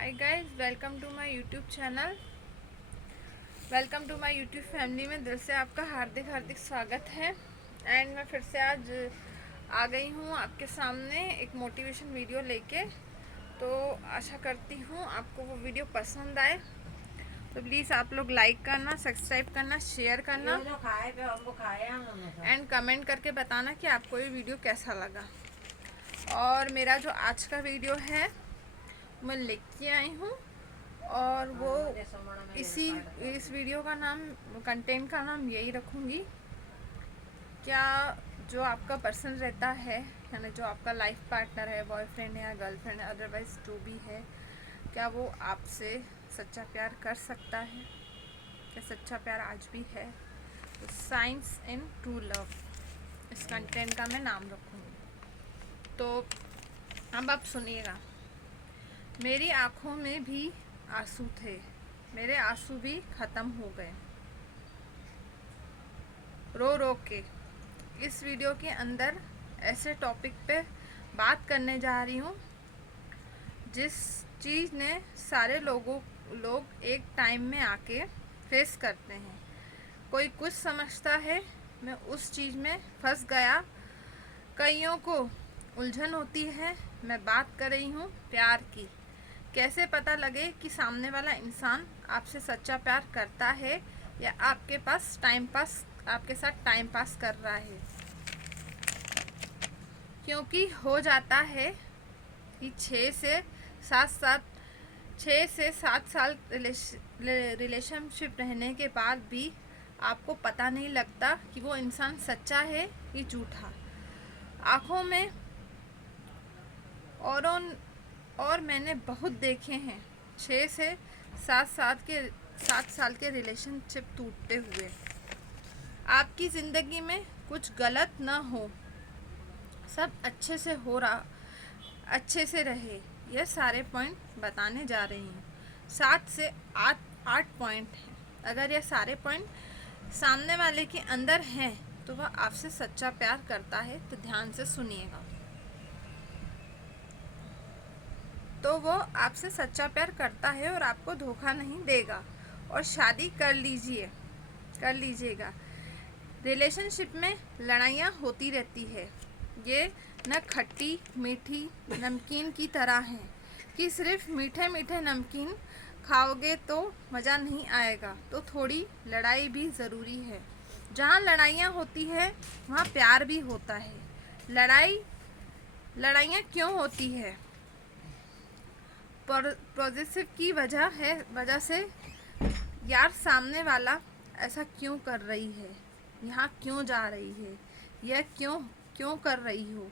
Hi guys, welcome to my YouTube channel. Welcome to my YouTube family में दिल से आपका हार्दिक हार्दिक स्वागत है। एंड मैं फिर से आज आ गई हूँ आपके सामने एक मोटिवेशन वीडियो लेके। तो आशा करती हूँ आपको वो वीडियो पसंद आए। तो प्लीज़ आप लोग लाइक करना, सब्सक्राइब करना, शेयर करना एंड कमेंट करके बताना कि आपको ये वीडियो कैसा लगा। और मेरा जो आज का वीडियो है मैं लेके आई हूँ, और वो इस वीडियो का नाम, कंटेंट का नाम यही रखूँगी। क्या जो आपका पर्सन रहता है, यानी जो आपका लाइफ पार्टनर है, बॉयफ्रेंड है या गर्लफ्रेंड है, अदरवाइज जो भी है, क्या वो आपसे सच्चा प्यार कर सकता है? क्या सच्चा प्यार आज भी है? तो साइंस इन ट्रू लव इस कंटेंट का मैं नाम रखूँगी। तो अब आप सुनिएगा। मेरी आँखों में भी आंसू थे, मेरे आंसू भी ख़त्म हो गए रो रो के। इस वीडियो के अंदर ऐसे टॉपिक पे बात करने जा रही हूँ जिस चीज़ ने सारे लोग एक टाइम में आके फेस करते हैं। कोई कुछ समझता है, मैं उस चीज़ में फंस गया। कईयों को उलझन होती है। मैं बात कर रही हूँ प्यार की। कैसे पता लगे कि सामने वाला इंसान आपसे सच्चा प्यार करता है या आपके साथ टाइम पास कर रहा है? क्योंकि हो जाता है कि 6 से 7 साल रिलेशनशिप रहने के बाद भी आपको पता नहीं लगता कि वो इंसान सच्चा है कि झूठा। आँखों में और मैंने बहुत देखे हैं 6 से 7 साल के रिलेशनशिप टूटते हुए। आपकी ज़िंदगी में कुछ गलत ना हो, सब अच्छे से रहे, यह सारे पॉइंट बताने जा रही हूँ। 7 से 8 पॉइंट हैं। अगर ये सारे पॉइंट सामने वाले के अंदर हैं तो वह आपसे सच्चा प्यार करता है। तो ध्यान से सुनिएगा। तो वो आपसे सच्चा प्यार करता है और आपको धोखा नहीं देगा। और शादी कर लीजिएगा। रिलेशनशिप में लड़ाइयाँ होती रहती है। ये न खट्टी मीठी नमकीन की तरह हैं कि सिर्फ मीठे मीठे नमकीन खाओगे तो मज़ा नहीं आएगा। तो थोड़ी लड़ाई भी ज़रूरी है। जहाँ लड़ाइयाँ होती है वहाँ प्यार भी होता है। लड़ाइयाँ क्यों होती है? पॉजिटिव की वजह से। यार, सामने वाला ऐसा क्यों कर रही है, यहाँ क्यों जा रही है, यह क्यों कर रही हो।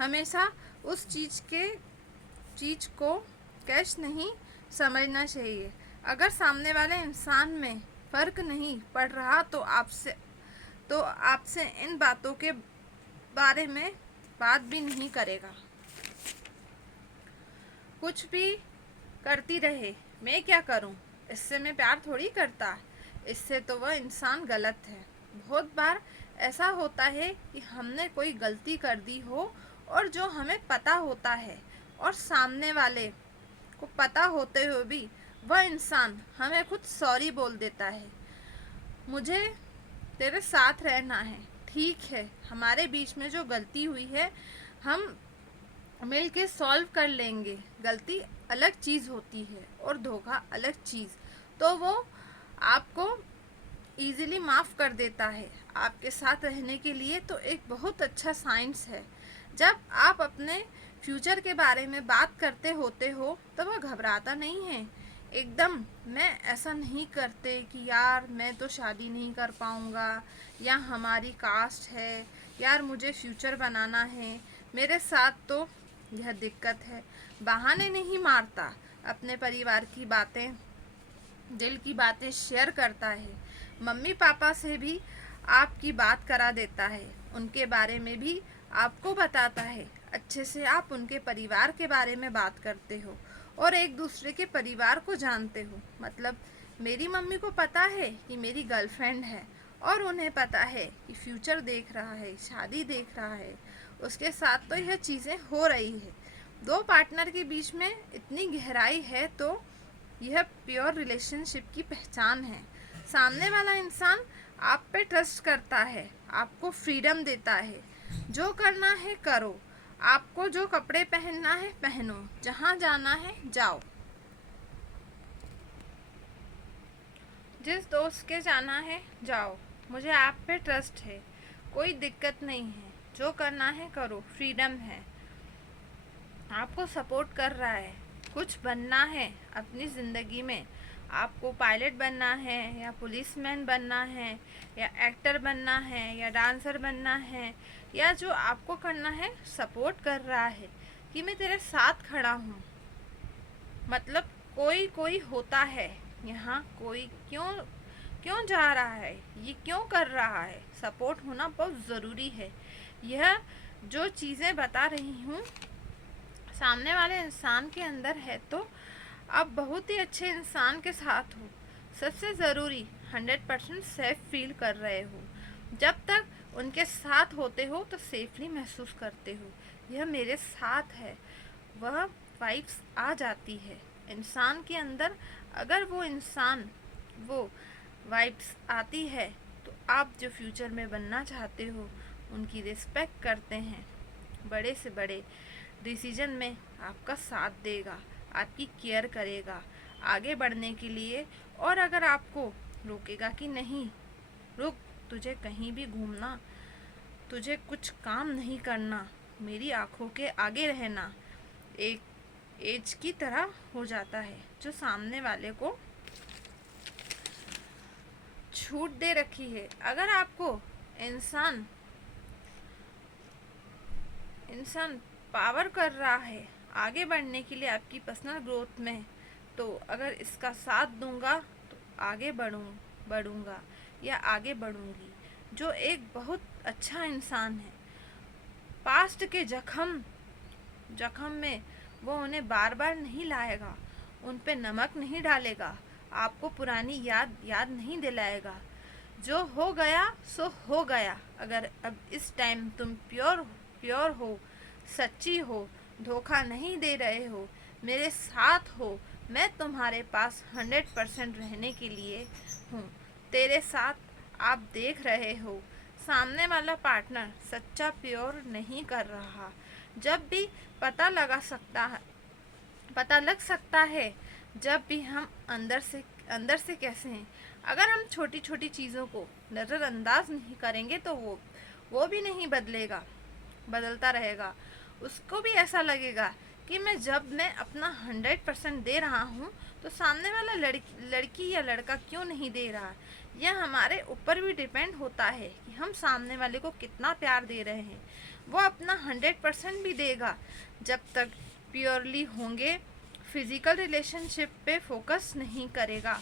हमेशा उस चीज़ को कैश नहीं समझना चाहिए। अगर सामने वाले इंसान में फ़र्क नहीं पड़ रहा तो आपसे इन बातों के बारे में बात भी नहीं करेगा। कुछ भी करती रहे, मैं क्या करूं? इससे मैं प्यार थोड़ी करता। इससे तो वह इंसान गलत है। बहुत बार ऐसा होता है कि हमने कोई गलती कर दी हो और जो हमें पता होता है और सामने वाले को पता होते हुए भी वह इंसान हमें खुद सॉरी बोल देता है। मुझे तेरे साथ रहना है, ठीक है, हमारे बीच में जो गलती हुई है हम मिल के सॉल्व कर लेंगे। गलती अलग चीज़ होती है और धोखा अलग चीज़। तो वो आपको इजीली माफ़ कर देता है आपके साथ रहने के लिए। तो एक बहुत अच्छा साइंस है। जब आप अपने फ्यूचर के बारे में बात करते होते हो तो वह घबराता नहीं है एकदम। मैं ऐसा नहीं करते कि यार मैं तो शादी नहीं कर पाऊँगा, या हमारी कास्ट है, यार मुझे फ्यूचर बनाना है, मेरे साथ तो यह दिक्कत है। बहाने नहीं मारता, अपने परिवार की बातें, दिल की बातें शेयर करता है। मम्मी पापा से भी आपकी बात करा देता है, उनके बारे में भी आपको बताता है। अच्छे से आप उनके परिवार के बारे में बात करते हो और एक दूसरे के परिवार को जानते हो। मतलब मेरी मम्मी को पता है कि मेरी गर्लफ्रेंड है और उन्हें पता है कि फ्यूचर देख रहा है, शादी देख रहा है, उसके साथ तो यह चीज़ें हो रही है। दो पार्टनर के बीच में इतनी गहराई है तो यह प्योर रिलेशनशिप की पहचान है। सामने वाला इंसान आप पे ट्रस्ट करता है, आपको फ्रीडम देता है, जो करना है करो, आपको जो कपड़े पहनना है पहनो, जहाँ जाना है जाओ, जिस दोस्त के जाना है जाओ, मुझे आप पे ट्रस्ट है, कोई दिक्कत नहीं है, जो करना है करो, फ्रीडम है, आपको सपोर्ट कर रहा है। कुछ बनना है अपनी ज़िंदगी में, आपको पायलट बनना है या पुलिसमैन बनना है या एक्टर बनना है या डांसर बनना है, या जो आपको करना है, सपोर्ट कर रहा है कि मैं तेरे साथ खड़ा हूँ। मतलब कोई कोई होता है यहाँ, कोई क्यों क्यों जा रहा है, ये क्यों कर रहा है, सपोर्ट होना बहुत ज़रूरी है। यह जो चीज़ें बता रही हूँ सामने वाले इंसान के अंदर है तो आप बहुत ही अच्छे इंसान के साथ हो। सबसे ज़रूरी 100% सेफ फील कर रहे हो। जब तक उनके साथ होते हो तो सेफली महसूस करते हो, यह मेरे साथ है, वह वाइब्स आ जाती है इंसान के अंदर। अगर वो इंसान वो वाइब्स आती है तो आप जो फ्यूचर में बनना चाहते हो उनकी रिस्पेक्ट करते हैं, बड़े से बड़े डिसीजन में आपका साथ देगा, आपकी केयर करेगा आगे बढ़ने के लिए। और अगर आपको रोकेगा कि नहीं रुक, तुझे कहीं भी घूमना, तुझे कुछ काम नहीं करना, मेरी आंखों के आगे रहना, एक एज की तरह हो जाता है जो सामने वाले को छूट दे रखी है। अगर आपको इंसान इंसान पावर कर रहा है आगे बढ़ने के लिए आपकी पर्सनल ग्रोथ में, तो अगर इसका साथ दूंगा तो आगे बढ़ूंगा या आगे बढ़ूंगी। जो एक बहुत अच्छा इंसान है, पास्ट के जख्म में वो उन्हें बार बार नहीं लाएगा, उन पे नमक नहीं डालेगा, आपको पुरानी याद नहीं दिलाएगा। जो हो गया सो हो गया। अगर अब इस टाइम तुम प्योर हो, सच्ची हो, धोखा नहीं दे रहे हो, मेरे साथ हो, मैं तुम्हारे पास 100% रहने के लिए हूँ, तेरे साथ। आप देख रहे हो सामने वाला पार्टनर सच्चा प्योर नहीं कर रहा। जब भी पता लग सकता है जब भी हम अंदर से कैसे हैं। अगर हम छोटी छोटी चीज़ों को नज़रअंदाज नहीं करेंगे तो वो भी नहीं बदलता रहेगा। उसको भी ऐसा लगेगा कि जब मैं अपना 100% दे रहा हूँ तो सामने वाला लड़की या लड़का क्यों नहीं दे रहा। यह हमारे ऊपर भी डिपेंड होता है कि हम सामने वाले को कितना प्यार दे रहे हैं। वो अपना 100% भी देगा जब तक प्योरली होंगे, फिज़िकल रिलेशनशिप पे फोकस नहीं करेगा।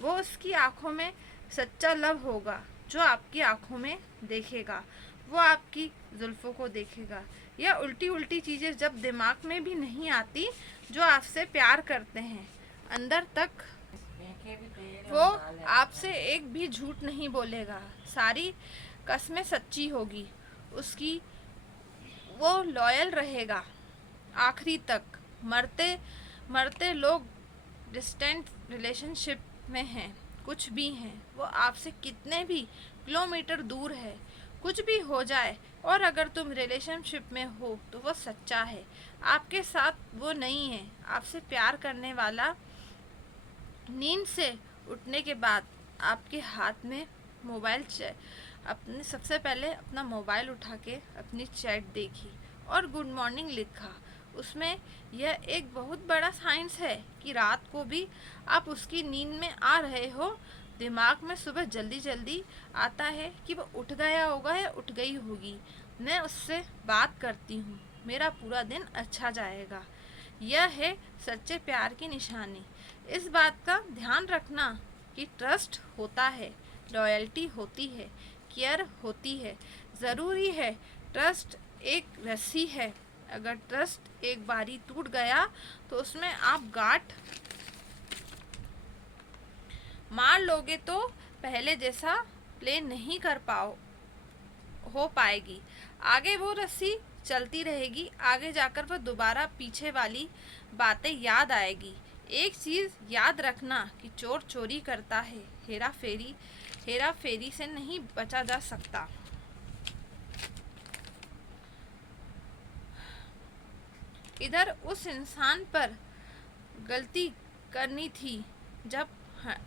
वो उसकी आंखों में सच्चा लव होगा जो आपकी आंखों में देखेगा, वो आपकी जुल्फ़ों को देखेगा। या उल्टी चीज़ें जब दिमाग में भी नहीं आती, जो आपसे प्यार करते हैं अंदर तक, वो आपसे एक भी झूठ नहीं बोलेगा, सारी कस्में सच्ची होगी उसकी, वो लॉयल रहेगा आखिरी तक। मरते मरते लोग डिस्टेंट रिलेशनशिप में हैं, कुछ भी हैं, वो आपसे कितने भी किलोमीटर दूर है, कुछ भी हो जाए, और अगर तुम रिलेशनशिप में हो तो वो सच्चा है आपके साथ, वो नहीं है आपसे प्यार करने वाला। नींद से उठने के बाद आपके हाथ में मोबाइल अपने सबसे पहले अपना मोबाइल उठा के अपनी चैट देखी और गुड मॉर्निंग लिखा, उसमें यह एक बहुत बड़ा साइंस है कि रात को भी आप उसकी नींद में आ रहे हो। दिमाग में सुबह जल्दी आता है कि वो उठ गया होगा या उठ गई होगी, मैं उससे बात करती हूँ, मेरा पूरा दिन अच्छा जाएगा। यह है सच्चे प्यार की निशानी। इस बात का ध्यान रखना कि ट्रस्ट होता है, लॉयल्टी होती है, केयर होती है। ज़रूरी है, ट्रस्ट एक रस्सी है, अगर ट्रस्ट एक बारी टूट गया तो उसमें आप गांठ मार लोगे तो पहले जैसा प्ले नहीं हो पाएगी। आगे वो रस्सी चलती रहेगी, आगे जाकर वह दोबारा पीछे वाली बातें याद आएगी। एक चीज़ याद रखना कि चोर चोरी करता है, हेरा फेरी से नहीं बचा जा सकता। इधर उस इंसान पर गलती करनी थी जब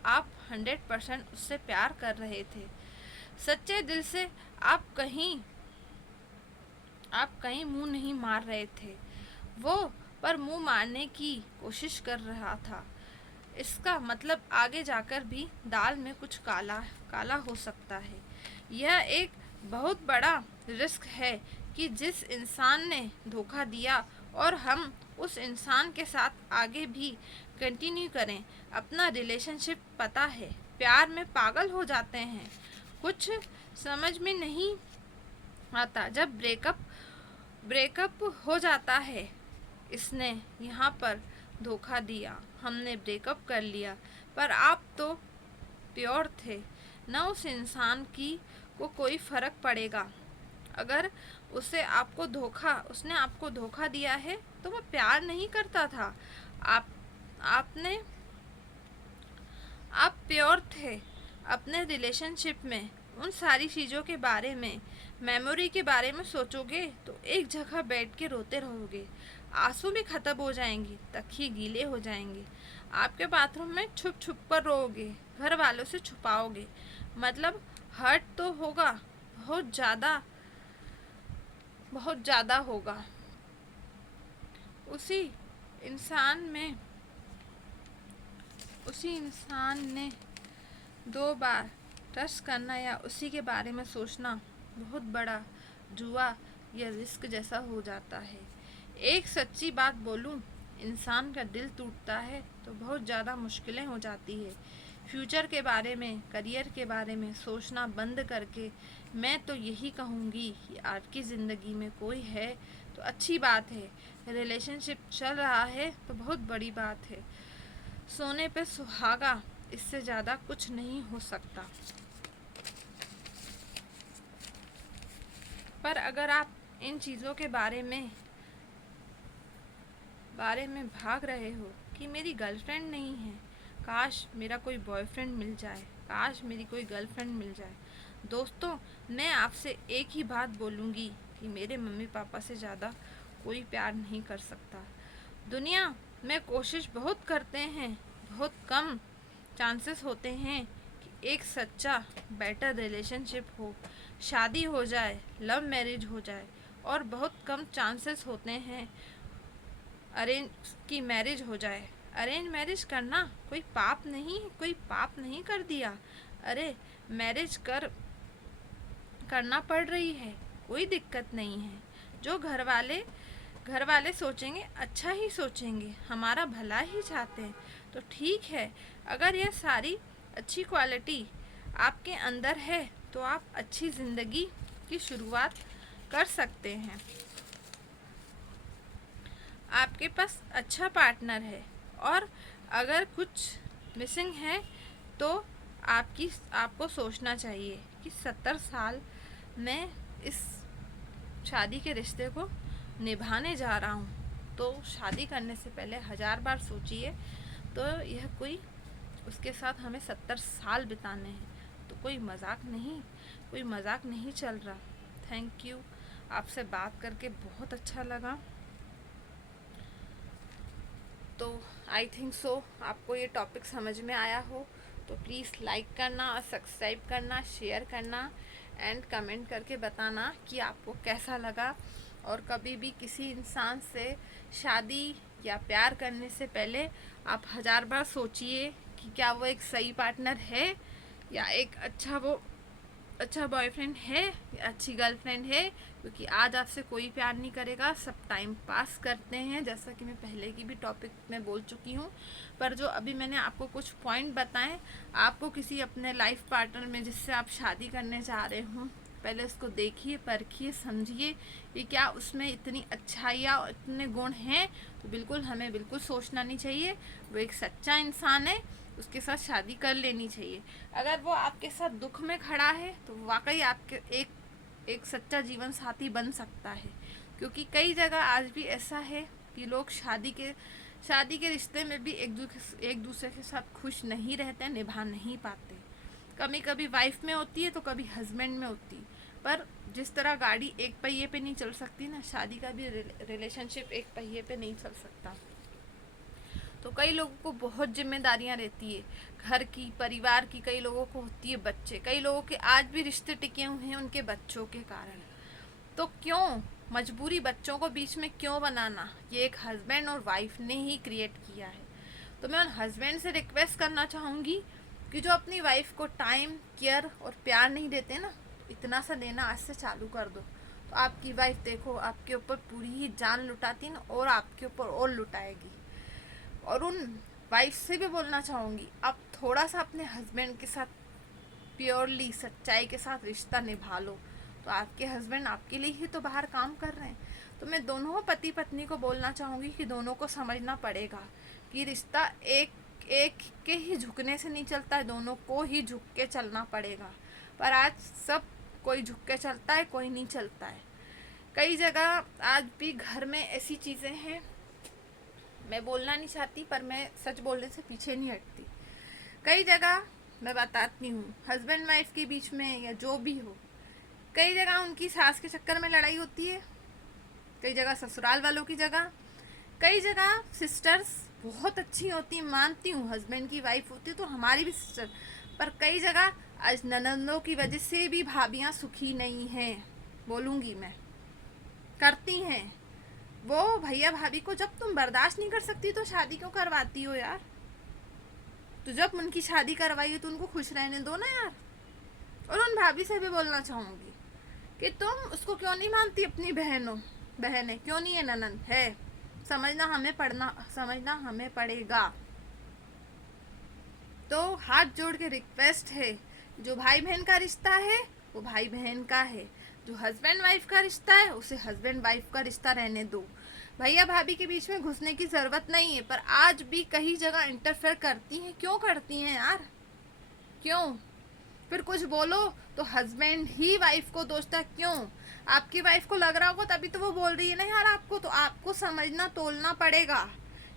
आप 100% उससे प्यार कर रहे थे। सच्चे दिल से आप कहीं मुंह नहीं मार रहे थे, वो पर मुंह मारने की कोशिश कर रहा था। इसका मतलब आगे जाकर भी दाल में कुछ काला काला हो सकता है। यह एक बहुत बड़ा रिस्क है कि जिस इंसान ने धोखा दिया और हम उस इंसान के साथ आगे भी कंटिन्यू करें अपना रिलेशनशिप। पता है, प्यार में पागल हो जाते हैं, कुछ समझ में नहीं आता जब ब्रेकअप हो जाता है। इसने यहाँ पर धोखा दिया, हमने ब्रेकअप कर लिया, पर आप तो प्योर थे न। उस इंसान की को कोई फर्क पड़ेगा अगर उसने आपको धोखा दिया है तो वह प्यार नहीं करता था। आप प्योर थे अपने रिलेशनशिप में। उन सारी चीज़ों के बारे में, मेमोरी के बारे में सोचोगे तो एक जगह बैठ के रोते रहोगे, आंसू भी खत्म हो जाएंगे, तकिए गीले हो जाएंगे। आपके बाथरूम में छुप छुप कर रोओगे, घर वालों से छुपाओगे। मतलब हर्ट तो होगा, बहुत ज़्यादा होगा। उसी इंसान ने 2 बार ट्रस्ट करना या उसी के बारे में सोचना बहुत बड़ा जुआ या रिस्क जैसा हो जाता है। एक सच्ची बात बोलूं, इंसान का दिल टूटता है तो बहुत ज़्यादा मुश्किलें हो जाती है। फ्यूचर के बारे में, करियर के बारे में सोचना बंद करके मैं तो यही कहूँगी कि आपकी ज़िंदगी में कोई है तो अच्छी बात है, रिलेशनशिप चल रहा है तो बहुत बड़ी बात है। सोने पे सुहागा, इससे ज़्यादा कुछ नहीं हो सकता। पर अगर आप इन चीज़ों के बारे में भाग रहे हो कि मेरी गर्लफ्रेंड नहीं है, काश मेरा कोई बॉयफ्रेंड मिल जाए, काश मेरी कोई गर्लफ्रेंड मिल जाए। दोस्तों, मैं आपसे एक ही बात बोलूँगी कि मेरे मम्मी पापा से ज़्यादा कोई प्यार नहीं कर सकता। दुनिया में कोशिश बहुत करते हैं, बहुत कम चांसेस होते हैं कि एक सच्चा बेटर रिलेशनशिप हो, शादी हो जाए, लव मैरिज हो जाए, और बहुत कम चांसेस होते हैं अरेंज की मैरिज हो जाए। अरेंज मैरिज करना कोई पाप नहीं कर दिया। अरे मैरिज करना पड़ रही है, कोई दिक्कत नहीं है। जो घर वाले सोचेंगे अच्छा ही सोचेंगे, हमारा भला ही चाहते हैं तो ठीक है। अगर यह सारी अच्छी क्वालिटी आपके अंदर है तो आप अच्छी ज़िंदगी की शुरुआत कर सकते हैं। आपके पास अच्छा पार्टनर है, और अगर कुछ मिसिंग है तो आपको सोचना चाहिए कि 70 साल मैं इस शादी के रिश्ते को निभाने जा रहा हूँ, तो शादी करने से पहले 1000 बार सोचिए। तो यह उसके साथ हमें 70 साल बिताने हैं, तो कोई मजाक नहीं चल रहा। थैंक यू, आपसे बात करके बहुत अच्छा लगा। तो आई थिंक सो आपको ये टॉपिक समझ में आया हो, तो प्लीज़ लाइक करना और सब्सक्राइब करना, शेयर करना एंड कमेंट करके बताना कि आपको कैसा लगा। और कभी भी किसी इंसान से शादी या प्यार करने से पहले आप 1000 बार सोचिए कि क्या वो एक सही पार्टनर है, या एक अच्छा बॉयफ्रेंड है, या अच्छी गर्लफ्रेंड है। क्योंकि आज आपसे कोई प्यार नहीं करेगा, सब टाइम पास करते हैं, जैसा कि मैं पहले की भी टॉपिक में बोल चुकी हूँ। पर जो अभी मैंने आपको कुछ पॉइंट बताएं, आपको किसी अपने लाइफ पार्टनर में जिससे आप शादी करने जा रहे हो, पहले उसको देखिए, परखिए, समझिए कि क्या उसमें इतनी अच्छाइयाँ और इतने गुण हैं। तो हमें बिल्कुल सोचना नहीं चाहिए, वो एक सच्चा इंसान है, उसके साथ शादी कर लेनी चाहिए। अगर वो आपके साथ दुख में खड़ा है तो वाकई आपके एक सच्चा जीवन साथी बन सकता है, क्योंकि कई जगह आज भी ऐसा है कि लोग शादी के रिश्ते में भी एक दूसरे के साथ खुश नहीं रहते, निभा नहीं पाते। कभी कभी वाइफ में होती है तो कभी हस्बैंड में होती है। पर जिस तरह गाड़ी एक पहिए पे नहीं चल सकती ना, शादी का भी रिलेशनशिप एक पहिए पे नहीं चल सकता। तो कई लोगों को बहुत जिम्मेदारियां रहती है, घर की, परिवार की। कई लोगों को होती है बच्चे, कई लोगों के आज भी रिश्ते टिके हुए हैं उनके बच्चों के कारण। तो क्यों मजबूरी बच्चों को बीच में क्यों बनाना? ये एक हस्बैंड और वाइफ ने ही क्रिएट किया है। तो मैं उन हस्बैंड से रिक्वेस्ट करना चाहूँगी कि जो अपनी वाइफ को टाइम, केयर और प्यार नहीं देते ना, इतना सा देना आज से चालू कर दो। तो आपकी वाइफ देखो आपके ऊपर पूरी ही जान लुटाती ना, और आपके ऊपर और लुटाएगी। और उन वाइफ से भी बोलना चाहूँगी, आप थोड़ा सा अपने हस्बैंड के साथ प्योरली सच्चाई के साथ रिश्ता निभा लो। तो आपके हस्बैंड आपके लिए ही तो बाहर काम कर रहे हैं। तो मैं दोनों पति पत्नी को बोलना चाहूँगी कि दोनों को समझना पड़ेगा कि रिश्ता एक एक के ही झुकने से नहीं चलता है, दोनों को ही झुक के चलना पड़ेगा। पर आज सब कोई झुक के चलता है, कोई नहीं चलता है। कई जगह आज भी घर में ऐसी चीज़ें हैं, मैं बोलना नहीं चाहती पर मैं सच बोलने से पीछे नहीं हटती। कई जगह मैं बताती हूँ, हस्बैंड वाइफ के बीच में या जो भी हो, कई जगह उनकी सास के चक्कर में लड़ाई होती है, कई जगह ससुराल वालों की जगह, कई जगह सिस्टर्स बहुत अच्छी होती, मानती हूँ हस्बैंड की वाइफ होती है तो हमारी भी सिस्टर। पर कई जगह आज ननंदों की वजह से भी भाभियाँ सुखी नहीं हैं, बोलूँगी मैं, करती हैं। वो भैया भाभी को जब तुम बर्दाश्त नहीं कर सकती तो शादी क्यों करवाती हो यार? तो जब उनकी शादी करवाई है तो उनको खुश रहने दो ना यार। और उन भाभी से भी बोलना चाहूँगी कि तुम उसको क्यों नहीं मानती अपनी बहन है, क्यों नहीं है, ननंद है, समझना हमें पड़ेगा। तो हाथ जोड़ के रिक्वेस्ट है, जो भाई बहन का रिश्ता है वो भाई बहन का है, जो हस्बैंड वाइफ का रिश्ता है उसे हस्बैंड वाइफ का रिश्ता रहने दो। भैया भाभी के बीच में घुसने की जरूरत नहीं है। पर आज भी कई जगह इंटरफेयर करती हैं, क्यों करती हैं यार? क्यों? फिर कुछ बोलो तो हस्बैंड ही वाइफ को दोषता, क्यों? आपकी वाइफ को लग रहा होगा तभी तो वो बोल रही है ना यार आपको। तो आपको समझना, तोलना पड़ेगा।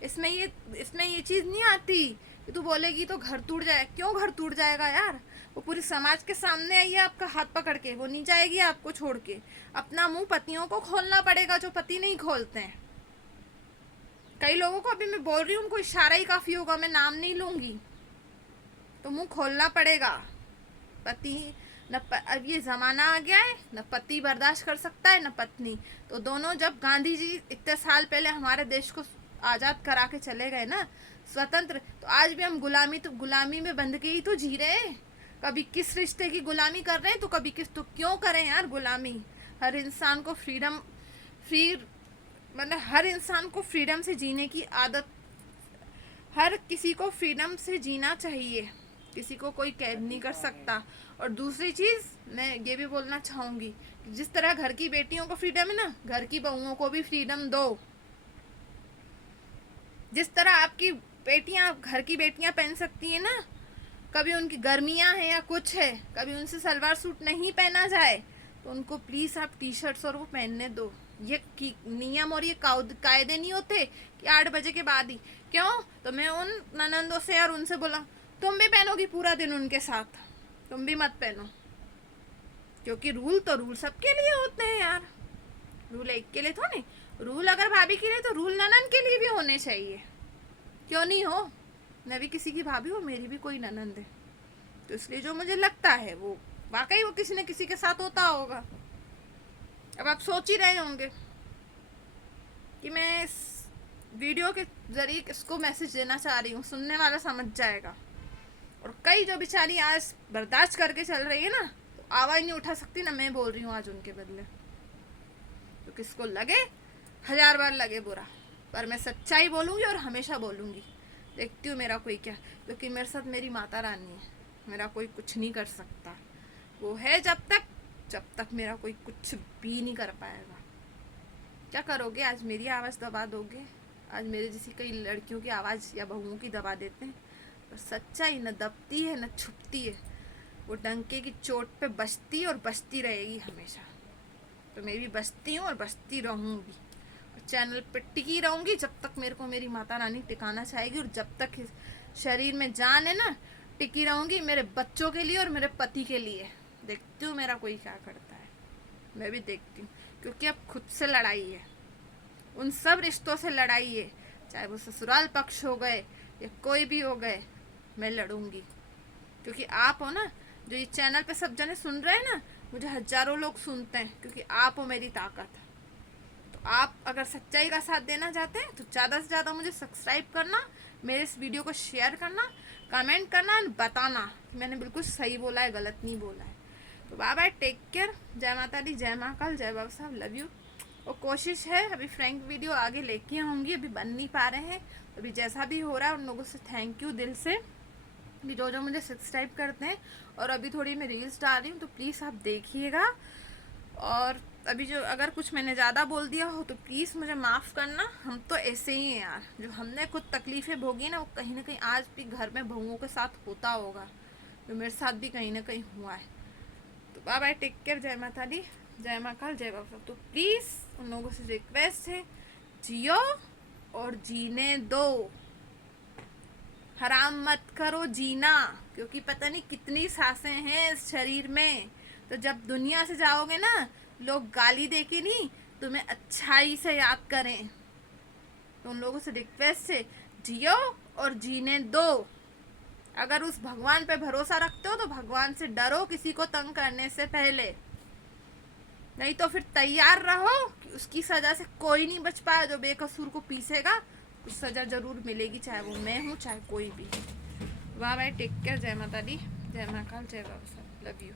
इसमें ये चीज़ नहीं आती कि तू बोलेगी तो घर टूट जाए। क्यों घर टूट जाएगा यार? वो पूरी समाज के सामने आई है आपका हाथ पकड़ के, वो नहीं जाएगी आपको छोड़ के। अपना मुंह पतियों को खोलना पड़ेगा जो पति नहीं खोलते हैं। कई लोगों को अभी मैं बोल रही हूँ, उनको इशारा ही काफ़ी होगा, मैं नाम नहीं लूँगी। तो मुंह खोलना पड़ेगा। पति अब ये ज़माना आ गया है, न पति बर्दाश्त कर सकता है न पत्नी। तो दोनों, जब गांधी जी इतने साल पहले हमारे देश को आज़ाद करा के चले गए ना, स्वतंत्र, तो आज भी हम गुलामी में बंध के ही तो जी रहे हैं। कभी किस रिश्ते की गुलामी कर रहे हैं तो कभी किस। तो क्यों करें यार गुलामी? हर इंसान को हर इंसान को फ्रीडम से जीने की आदत, हर किसी को फ्रीडम से जीना चाहिए, किसी को कोई कैद नहीं कर सकता। और दूसरी चीज़ मैं ये भी बोलना चाहूँगी कि जिस तरह घर की बेटियों को फ्रीडम है ना, घर की बहुओं को भी फ्रीडम दो। जिस तरह आपकी बेटियां, घर की बेटियां पहन सकती हैं ना, कभी उनकी गर्मियां हैं या कुछ है, कभी उनसे सलवार सूट नहीं पहना जाए तो उनको प्लीज़ आप टी शर्ट्स और वो पहनने दो। ये नियम और ये कायदे नहीं होते कि 8 बजे के बाद ही। क्यों? तो मैं उन ननंदों से यार उनसे बोला, तुम भी पहनोगी पूरा दिन उनके साथ, तुम भी मत पहनो। क्योंकि रूल सबके लिए होते हैं यार, रूल एक के लिए तो नहीं। रूल अगर भाभी के लिए तो रूल ननंद के लिए भी होने चाहिए, क्यों नहीं हो? मैं भी किसी की भाभी हूँ, मेरी भी कोई ननंद है। तो इसलिए जो मुझे लगता है वो वाकई वो किसी न किसी के साथ होता होगा। अब आप सोच ही रहे होंगे कि मैं इस वीडियो के जरिए किसको मैसेज देना चाह रही हूँ, सुनने वाला समझ जाएगा। और कई जो बेचारी आज बर्दाश्त करके चल रही है ना, तो आवाज़ नहीं उठा सकती ना, मैं बोल रही हूँ आज उनके बदले। तो किसको लगे 1000 बार लगे बुरा, पर मैं सच्चाई बोलूँगी और हमेशा बोलूँगी। देखती हूँ मेरा कोई क्या, क्योंकि मेरे साथ मेरी माता रानी है, मेरा कोई कुछ नहीं कर सकता। वो है जब तक मेरा कोई कुछ भी नहीं कर पाएगा। क्या करोगे? आज मेरी आवाज़ दबा दोगे? आज मेरे जैसी कई लड़कियों की आवाज़ या बहुओं की दबा देते हैं। पर सच्चाई न दबती है न छुपती है, वो डंके की चोट पे बचती और बचती रहेगी हमेशा। तो मैं भी बसती हूँ और बसती रहूँगी, और चैनल पे टिकी रहूँगी जब तक मेरे को मेरी माता रानी टिकाना चाहेगी, और जब तक इस शरीर में जान है ना, टिकी रहूँगी मेरे बच्चों के लिए और मेरे पति के लिए। देखती हूँ मेरा कोई क्या करता है, मैं भी देखती हूँ, क्योंकि अब खुद से लड़ाई है, उन सब रिश्तों से लड़ाई है, चाहे वो ससुराल पक्ष हो गए या कोई भी हो गए, मैं लड़ूंगी। क्योंकि आप हो ना, जो ये चैनल पे सब जने सुन रहे हैं ना, मुझे हजारों लोग सुनते हैं, क्योंकि आप हो मेरी ताकत। तो आप अगर सच्चाई का साथ देना चाहते हैं तो ज़्यादा से ज़्यादा मुझे सब्सक्राइब करना, मेरे इस वीडियो को शेयर करना, कमेंट करना और बताना कि मैंने बिल्कुल सही बोला है, गलत नहीं बोला है। तो बाय बाय, टेक केयर, जय माता दी, जय महाकाल, जय बाबा साहब, लव यू। और कोशिश है अभी फ्रैंक वीडियो आगे लेके आऊँगी, अभी बन नहीं पा रहे हैं, अभी जैसा भी हो रहा है उन लोगों से थैंक यू दिल से कि जो जो मुझे सब्सक्राइब करते हैं। और अभी थोड़ी मैं रील्स डाल रही हूँ, तो प्लीज़ आप देखिएगा। और अभी जो अगर कुछ मैंने ज़्यादा बोल दिया हो तो प्लीज़ मुझे माफ़ करना, हम तो ऐसे ही हैं यार, जो हमने खुद तकलीफ़ें भोगी ना, वो कहीं ना कहीं आज भी घर में बहुओं के साथ होता होगा, जो मेरे साथ भी कहीं ना कहीं हुआ है। तो बाय बाय, टेक केयर, जय माता दी, जय महाकाल, जय बाबा। तो प्लीज़ उन लोगों से रिक्वेस्ट है, जियो और जीने दो, हराम मत करो जीना, क्योंकि पता नहीं कितनी सांसें हैं इस शरीर में। तो जब दुनिया से जाओगे ना, लोग गाली दे के नहीं, तुम्हें अच्छाई से याद करें। तो उन लोगों से रिक्वेस्ट है, जियो और जीने दो। अगर उस भगवान पे भरोसा रखते हो तो भगवान से डरो किसी को तंग करने से पहले, नहीं तो फिर तैयार रहो कि उसकी सजा से कोई नहीं बच पाया। जो बेकसूर को पीसेगा उस सजा जरूर मिलेगी, चाहे वो मैं हूँ चाहे कोई भी। वाह भाई, टेक केयर, जय माता दी, जय महाकाल, जय बाबा साहब, लव यू।